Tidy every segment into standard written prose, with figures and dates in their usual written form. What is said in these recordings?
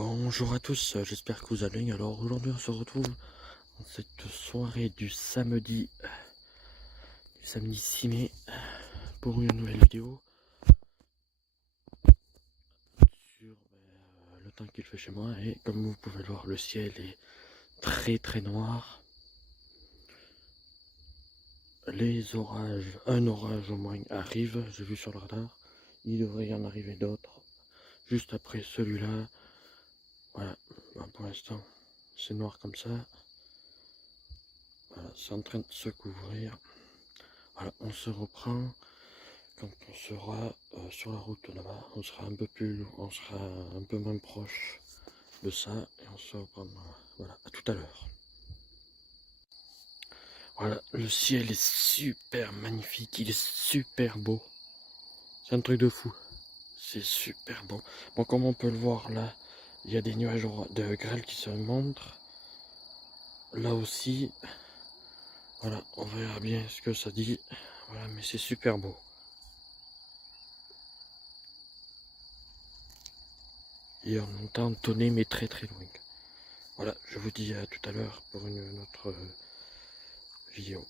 Bonjour à tous, j'espère que vous allez bien. Alors aujourd'hui on se retrouve en cette soirée du samedi 6 mai pour une nouvelle vidéo sur le temps qu'il fait chez moi. Et comme vous pouvez le voir, le ciel est très noir. Les orages, un orage au moins arrive, j'ai vu sur le radar. Il devrait y en arriver d'autres juste après celui-là. Voilà, pour l'instant c'est noir comme ça. Voilà, c'est en train de se couvrir. Voilà, on se reprend quand on sera sur la route là-bas. On sera un peu moins proche de ça et on se reprendra. Voilà, à tout à l'heure. Voilà, le ciel est super magnifique, il est super beau. C'est un truc de fou. C'est super beau. Bon, comme on peut le voir là, il y a des nuages de grêle qui se montrent. Là aussi, voilà, on verra bien ce que ça dit. Voilà, mais c'est super beau. Et on entend tonner mais très loin. Voilà, je vous dis à tout à l'heure pour une autre vidéo.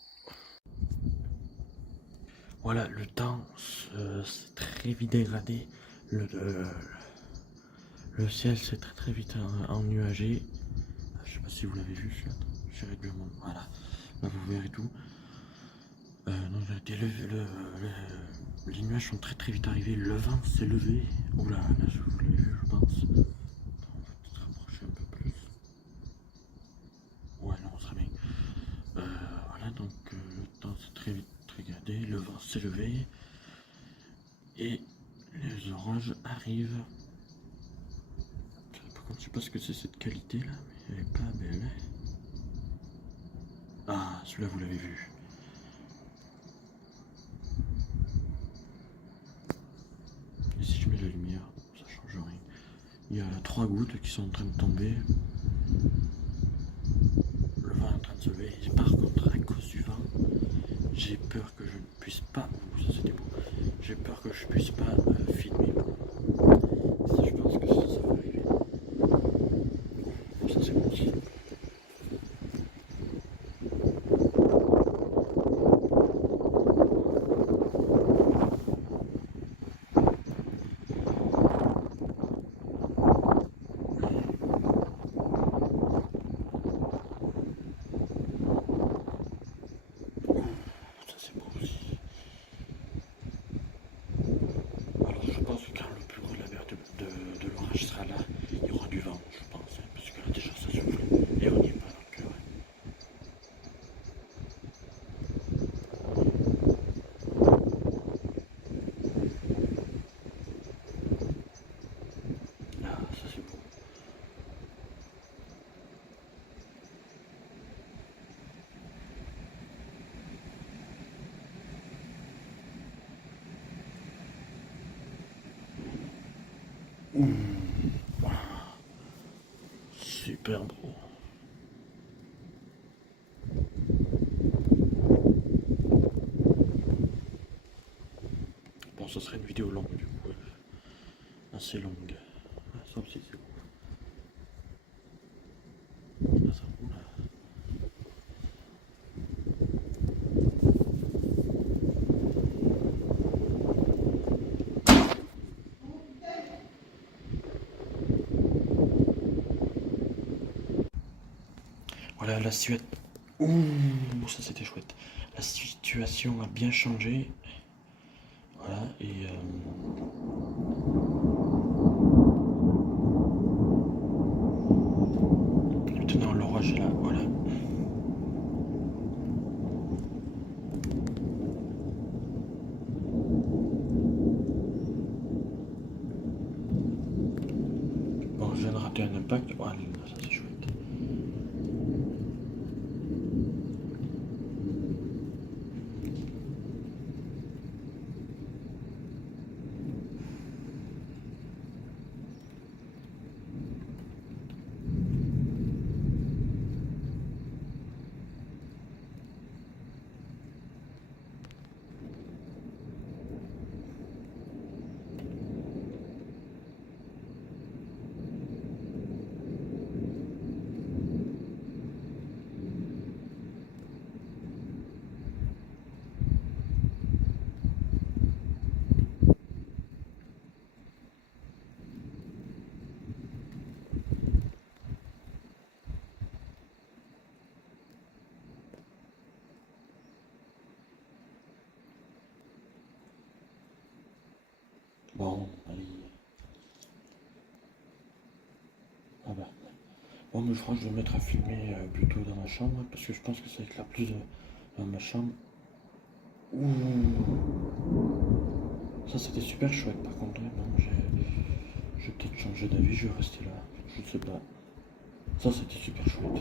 Voilà, le temps s'est très vite dégradé. Le ciel s'est très vite ennuagé. Je sais pas si vous l'avez vu, je vais réduire mon... Voilà, là vous verrez tout. Non, les nuages sont très vite arrivés. Le vent s'est levé. Oula, là vous l'avez vu, je pense. On va peut-être rapprocher un peu plus. Ouais, non, très bien. Voilà, donc le temps s'est très vite dégradé. Le vent s'est levé. Et les orages arrivent. Par contre, je sais pas ce que c'est cette qualité là, mais elle est pas belle. Ah, celui-là vous l'avez vu. Et si je mets la lumière, ça change rien. Il y a 3 gouttes qui sont en train de tomber. Le vent est en train de se lever. Et par contre, à cause du vent, j'ai peur que je ne puisse pas. Ouh, ça c'était beau. J'ai peur que je puisse pas filmer. Ça, je pense que ça va arriver. Ça c'est bon aussi. Ça c'est bon aussi. Alors je pense que quand le plus gros de l'orage sera là, il y aura du vent, je pense. Hein, parce que là déjà ça souffle. Et on n'y est pas donc. Ouais. Ah, ça c'est beau. Super beau. Bon, ce serait une vidéo longue du coup. Assez longue. Ah, ça aussi c'est beau. Ah, ça roule. Voilà la situation. Ouh, ça c'était chouette. La situation a bien changé. Voilà, et maintenant l'orage est là, voilà. Bon, je viens de rater un impact. Voilà, ça c'est chouette. Bon, mais je crois que je vais me mettre à filmer plutôt dans ma chambre, parce que je pense que ça éclaire plus dans ma chambre. Ouh, ça c'était super chouette par contre. Non, j'ai peut-être changé d'avis, je vais rester là. Je sais pas. Ça c'était super chouette.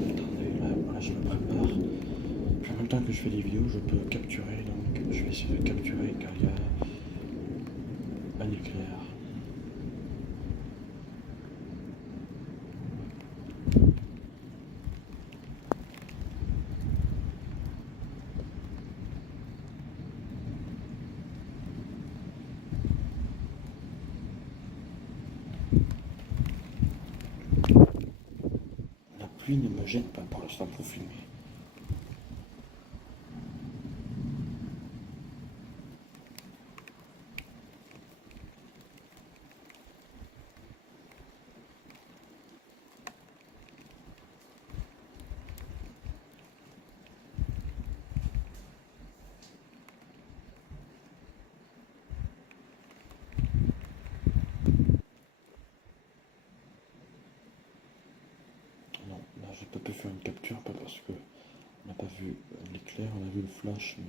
Attendez, là je me prépare. Puis en même temps que je fais des vidéos, je peux capturer, donc je vais essayer de capturer quand il y a un éclair. La pluie ne me gêne pas pour l'instant pour filmer. Non, là j'ai pas pu faire une capture, pas parce que on n'a pas vu l'éclair, on a vu le flash, mais...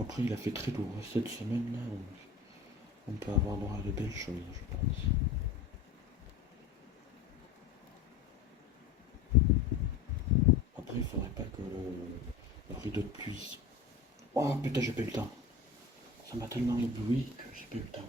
Après il a fait très beau, cette semaine là, on peut avoir droit à de belles choses, je pense. Après il faudrait pas que le rideau de pluie... Oh putain, j'ai pas eu le temps. Ça m'a tellement ébloui que j'ai pas eu le temps.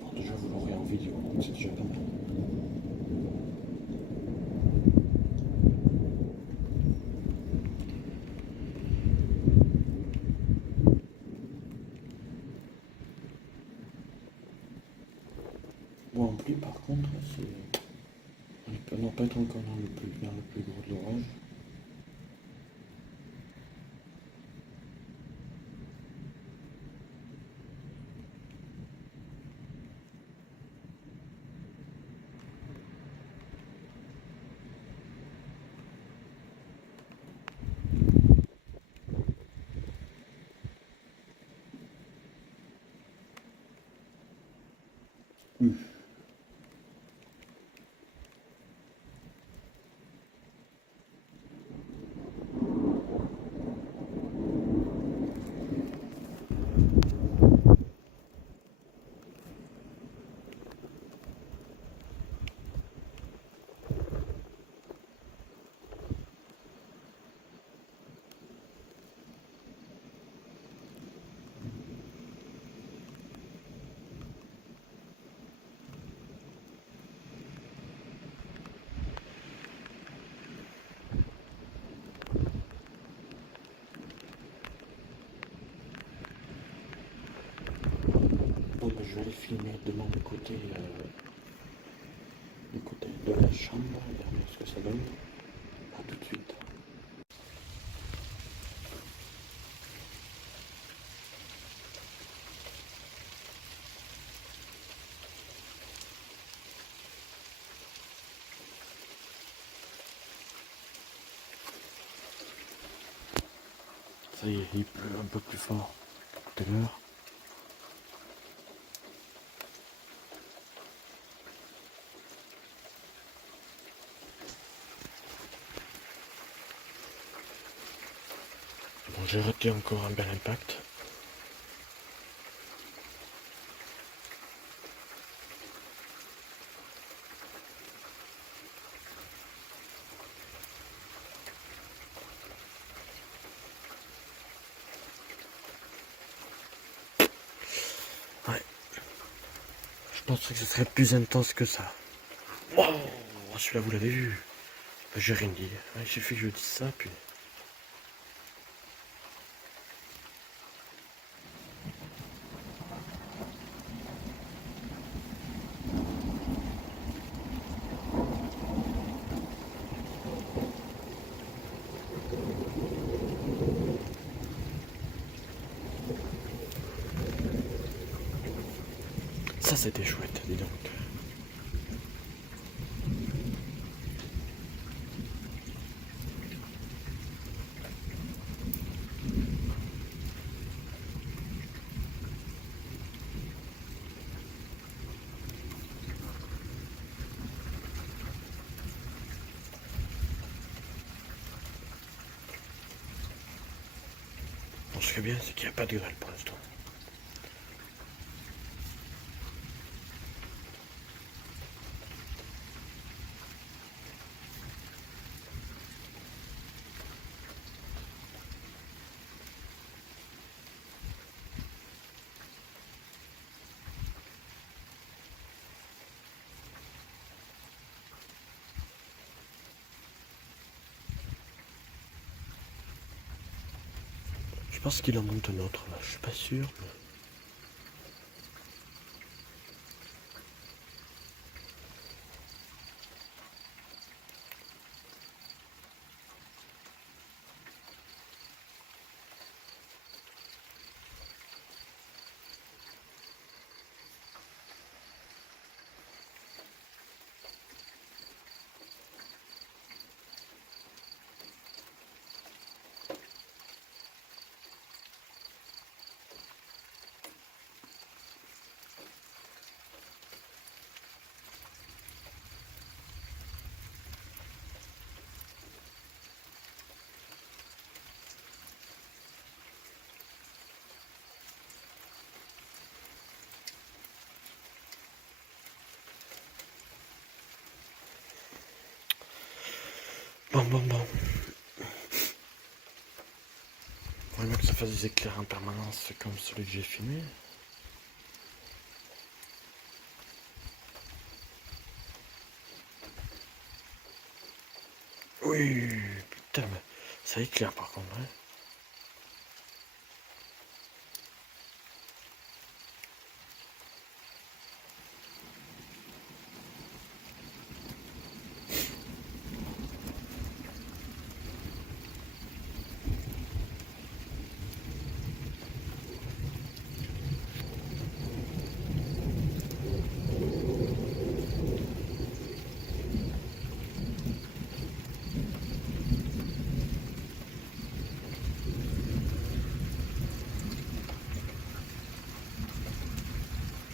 Bon, déjà vous l'aurez en vidéo, donc c'est déjà pas mal. Bon, en pluie par contre, c'est... On n'a pas être encore dans le plus gros de l'orage. Bon, ben, je vais aller filmer demain du côté de la chambre et voir ce que ça donne. A tout de suite. Ça y est, il pleut un peu plus fort tout à l'heure. Bon, j'ai raté encore un bel impact. Ouais. Je pensais que ce serait plus intense que ça. Waouh, celui-là vous l'avez vu. Ben, j'ai rien dit. Il suffit que je dise ça, puis... Ça c'était chouette, dis donc. Bon, ce qui est bien, c'est qu'il n'y a pas de grêle pour l'instant. Je pense qu'il en monte un autre là, je suis pas sûr. Mais... Bon. Faudrait mieux que ça fasse des éclairs en permanence comme celui que j'ai filmé. Oui, putain, mais ça éclaire par contre, hein.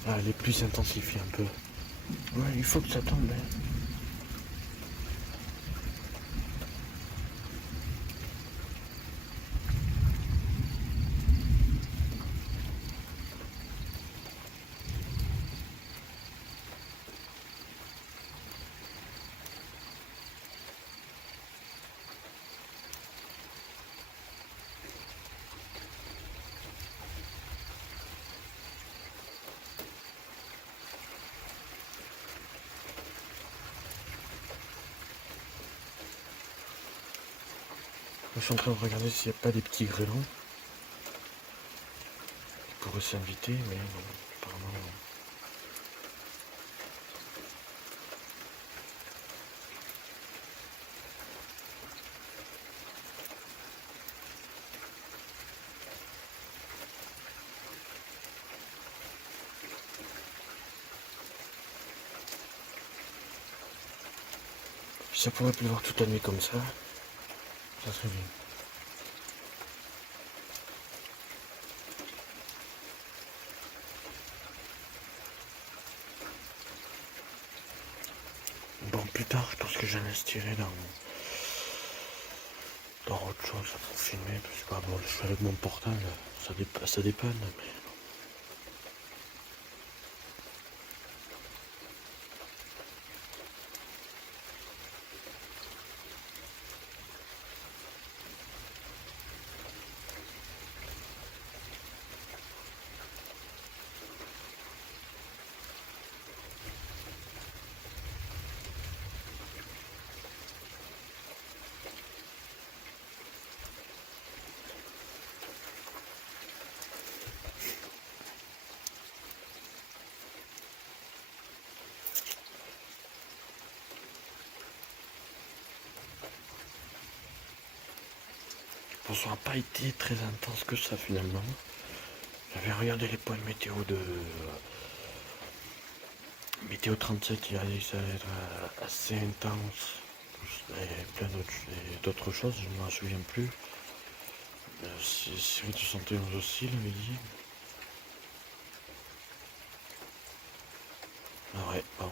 Ah, elle est plus intensifiée un peu. Ouais, il faut que ça tombe, hein. Je suis en train de regarder s'il n'y a pas des petits grêlons qui pourraient s'inviter, mais non, apparemment non. Si ça pourrait pleuvoir toute la nuit comme ça serait bien. Bon, plus tard, je pense que j'investirai dans autre chose pour filmer, parce que bon, je fais avec mon portable, ça dépanne, mais... Bon, ça n'a pas été très intense que ça finalement. J'avais regardé les points de météo Météo 37, il a dit que ça allait être assez intense. Et plein d'autres choses, je ne m'en souviens plus. Série de 71 aussi, il avait dit. Ah ouais, bon,